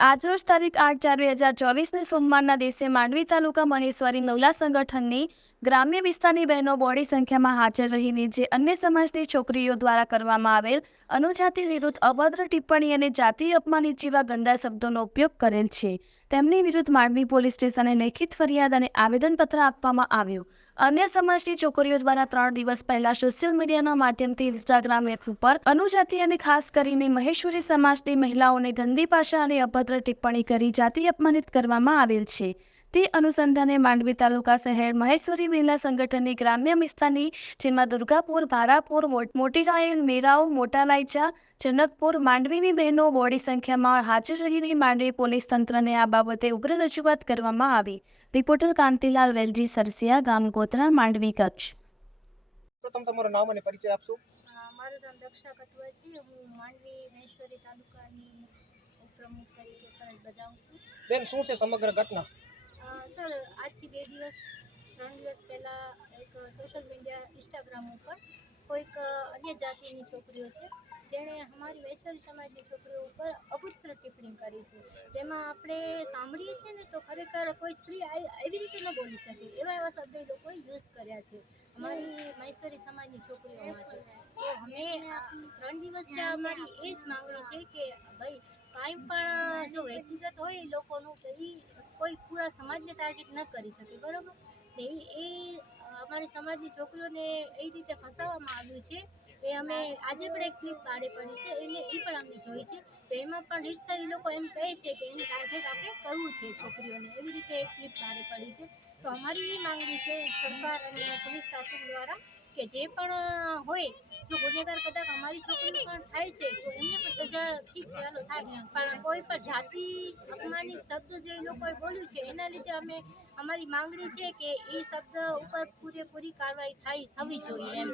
આજરોજ તારીખ આઠ ચાર બે હજાર ચોવીસને સોમવારના દિવસે માંડવી તાલુકા મહેશ્વરી નવલા સંગઠનની ગ્રામ્ય વિસ્તારની બહેનો બોડી સંખ્યામાં હાજર રહીને જે અન્ય સમાજની છોકરીઓ દ્વારા કરવામાં આવેલ અનુજાતિ વિરુદ્ધ અભદ્ર ટિપ્પણી અને જાતિ અપમાનિત જેવા ગંદા શબ્દોનો ઉપયોગ કરેલ છે. તેમની વિરુદ્ધ માંડવી પોલીસ સ્ટેશને લેખિત ફરિયાદ અને આવેદનપત્ર આપવામાં આવ્યું. અન્ય સમાજની છોકરીઓ દ્વારા ત્રણ દિવસ પહેલા સોશિયલ મીડિયાના માધ્યમથી ઇન્સ્ટાગ્રામ એપ ઉપર અનુજાતિ અને ખાસ કરીને મહેશ્વરી સમાજની મહિલાઓને ગંદી ભાષા અને અભદ્ર ટિપ્પણી કરી જાતિ અપમાનિત કરવામાં આવેલ છે. તે અનુસંધાને માંડવી તાલુકા શહેર મહેશ્વરી મહિલા સંગઠનની ગ્રામ્ય વિસ્તારની જેમાં દુર્ગાપુર ભારાપુર મોટીરાયણ મોટી મેરાઓ મોટા લાયચા જનકપુર માંડવીની બહેનો બોડી સંખ્યામાં હાજર રહીને માંડવી પોલીસ તંત્રને આ બાબતે ઉગ્ર રજૂઆત કરવામાં આવી. રિપોર્ટર કાંતિલાલ વેલજી સરસિયા ગામ ગોત્રા માંડવી કચ્છ. તો તમે તમારું નામ અને પરિચય આપશો? મારું નામ દક્ષા કટવા છે. હું માંડવી મહેશ્વરી તાલુકાની ઉપપ્રમુખ તરીકે ફરજ બજાવું છું. બેન શું છે સમગ્ર ઘટના? સર આજથી બે દિવસ ત્રણ દિવસ પહેલાં એક સોશિયલ મીડિયા ઇન્સ્ટાગ્રામ ઉપર કોઈક અન્ય જાતિની છોકરીઓ છે જેણે અમારી મહેશ્વરી સમાજની છોકરીઓ ઉપર અભૂતપૂર્વ ટિપ્પણી કરી છે. જેમાં આપણે સાંભળીએ છીએ ને તો ખરેખર કોઈ સ્ત્રી એવી રીતે ન બોલી શકે. એવા એવા શબ્દ એ લોકોએ યુઝ કર્યા છે અમારી મહેશ્વરી સમાજની છોકરીઓ માટે. તો અમે ત્રણ દિવસ અમારી એ જ માગણી છે કે ભાઈ કાંઈ પણ જો વ્યક્તિગત હોય એ લોકોનું તો એ કોઈ પૂરા સમાજને ટાર્ગેટ ન કરી શકે, બરાબર? તો એ અમારી સમાજની છોકરીઓને એ રીતે ફસાવવામાં આવ્યું છે એ અમે આજે પણ એક ક્લિપ બારે પડી છે, એને એ પણ અમને જોઈ છે. તો એમાં પણ રીતસર એ લોકો એમ કહે છે કે એને ટાર્ગેટ આપણે કરવું છે છોકરીઓને, એવી રીતે એક ક્લિપ બારે પડી છે. તો અમારી એ માંગણી છે સરકાર અને પોલીસ શાસન દ્વારા કે જે પણ હોય, જો ગુનેગાર કદાચ અમારી છોકરી પણ થાય છે, તો એમને ઠીક છે ચાલો થાય પણ કોઈ પણ જાતિ અપમાનિત શબ્દ જે લોકોએ બોલ્યું છે, એના લીધે અમે, અમારી માંગણી છે કે એ શબ્દ ઉપર પૂરેપૂરી કાર્યવાહી થાય, થવી જોઈએ એમ.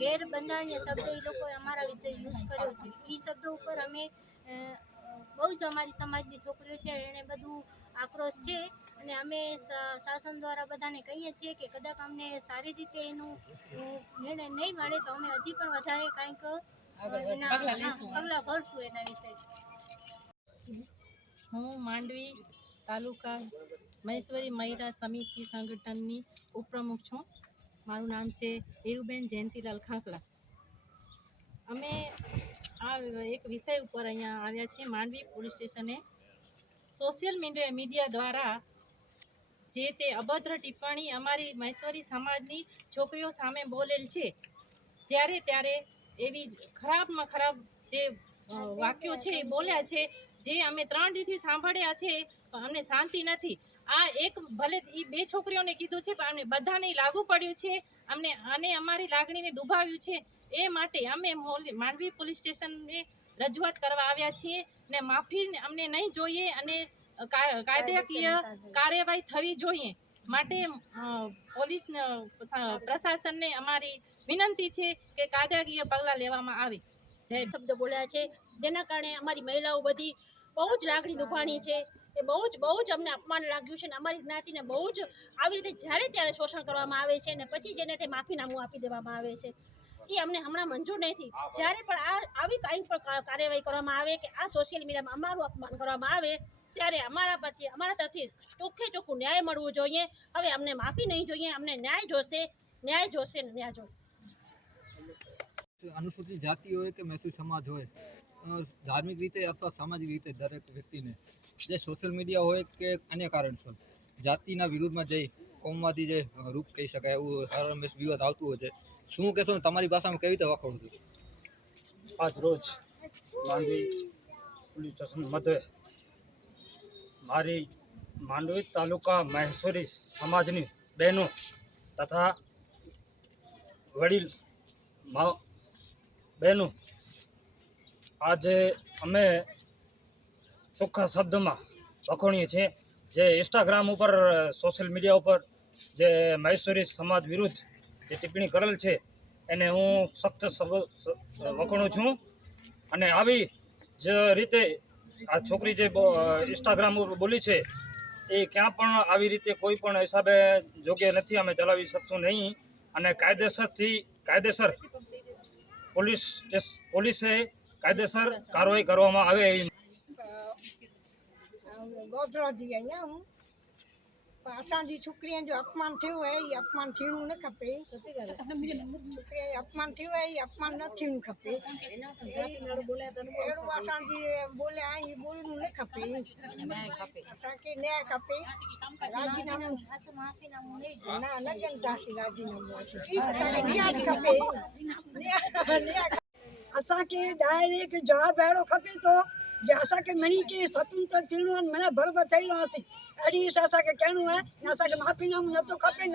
ગેરબંધારણીય શબ્દ એ લોકોએ અમારા વિશે યુઝ કર્યો છે. એ શબ્દો ઉપર અમે બહુ જ અમારી સમાજની છોકરીઓ છે એને બધું આક્રોશ છે. અને અમે શાસન દ્વારા બધાને કહીએ છીએ કે કદાચ અમને સારી રીતે એનું નિર્ણય નહીં મળે તો અમે હજી પણ વધારે કાંઈક એના પગલાં ભરશું એના વિશે. હું માંડવી તાલુકા મહેશ્વરી મહિલા સમિતિ સંગઠનની ઉપપ્રમુખ છું. મારું નામ છે હીરુબેન જયંતિલાલ ખાંકલા અમે આ એક વિષય ઉપર અહીંયા આવ્યા છીએ માંડવી પોલીસ સ્ટેશને. સોશિયલ મીડિયા મીડિયા દ્વારા જે તે અભદ્ર ટિપ્પણી અમારી મહેશ્વરી સમાજની છોકરીઓ સામે બોલેલ છે જ્યારે ત્યારે એવી ખરાબમાં ખરાબ જે વાક્યો છે એ બોલ્યા છે જે અમે ત્રણ દીથી સાંભળ્યા છે પણ અમને શાંતિ નથી. આ એક ભલે એ બે છોકરીઓને કીધું છે પણ અમને બધાને લાગુ પડ્યું છે અમને અને અમારી લાગણીને દુભાવ્યું છે. એ માટે અમે માંડવી પોલીસ સ્ટેશનને રજૂઆત કરવા આવ્યા છીએ ને માફી અમને નહીં જોઈએ અને કાયદાકીય કાર્યવાહી થવી જોઈએ. માટે પોલીસ પ્રશાસનને અમારી વિનંતી છે કે કાયદાકીય પગલાં લેવામાં આવે. જય શબ્દ બોલ્યા છે. જેના કારણે અમારી મહિલાઓ બધી બહુ જ લાગણી દુભાણી છે. એ બહુ જ બહુ જ અમને અપમાન લાગ્યું છે ને અમારી જ્ઞાતિને બહુ જ આવી રીતે જ્યારે ત્યારે શોષણ કરવામાં આવે છે ને પછી જેને તે માફીનામું આપી દેવામાં આવે છે. એ અમને હમણાં મંજૂર નથી. જ્યારે પણ આ આવી કાંઈ પણ કાર્યવાહી કરવામાં આવે કે આ સોશિયલ મીડિયામાં અમારું અપમાન કરવામાં આવે ત્યારે અમારા પ્રત્યે અમારા તરફથી ચોખ્ખે ચોખ્ખું ન્યાય મળવું જોઈએ. હવે અમને માફી નહીં જોઈએ અમને ન્યાય જોશે ન્યાય જોશે ને ન્યાય જોશે. અનુસૂચિત જાતિ હોય કે મહેસૂલ સમાજ હોય ધાર્મિક રીતે અથવા સામાજિક રીતે દરેક વ્યક્તિને જે સોશિયલ મીડિયા હોય કે અન્ય કારણસર જાતિના વિરુદ્ધમાં જઈ કોમમાંથી જે રૂપ કહી શકાય એવું હરમેશ વિવાદ આવતું હોય છે શું કહેશો તમારી ભાષામાં કેવી રીતે વખોડું છું? આજ રોજ માંડવી પોલીસ સ્ટેશન મધ્ય મારી માંડવી તાલુકા મહેશ્વરી સમાજની બહેનો તથા વડીલ બહેનો, આજે અમે ચોખ્ખા શબ્દમાં વખોણીએ છીએ. જે ઇન્સ્ટાગ્રામ ઉપર સોશિયલ મીડિયા ઉપર જે મહેશ્વરી સમાજ વિરુદ્ધ જે ટિપ્પણી કરેલ છે. એને હું સખ્ત વખોણું છું. અને આવી જ રીતે આ છોકરી જે ઇન્સ્ટાગ્રામ ઉપર બોલી છે એ ક્યાં પણ આવી રીતે કોઈ પણ હિસાબે યોગ્ય નથી અમે ચલાવી શકશું નહીં. અને કાયદેસરથી કાયદેસર પોલીસ પોલીસે કાયદેસર કાર્યવાહી કરવામાં આવે એવી असांजी छोकिरीअ जो अपमान थियो आहे इहो अपमान थियणो न खपे छोकिरीअ जो अपमान थियो आहे इहो अपमान न थियणु खपे अहिड़ो असांजी ॿोलिया इहे ॿोलणो न खपे असांखे न्याय खपे राजीनामो असं माफ़ीनामो नहीं ॾियो। न न कंदासीं राजीनामो असीं असांखे न्याय खपे न्याय न्याय असांखे डायरेक्ट जवाबु अहिड़ो खपे थो जे असांखे मणी खे स्वतंत्र थियणो आहे माना बराबरि थियणो आहे अहिड़ी असांखे कहिड़ो आहे न असांखे माफ़ीनामो नथो खपे न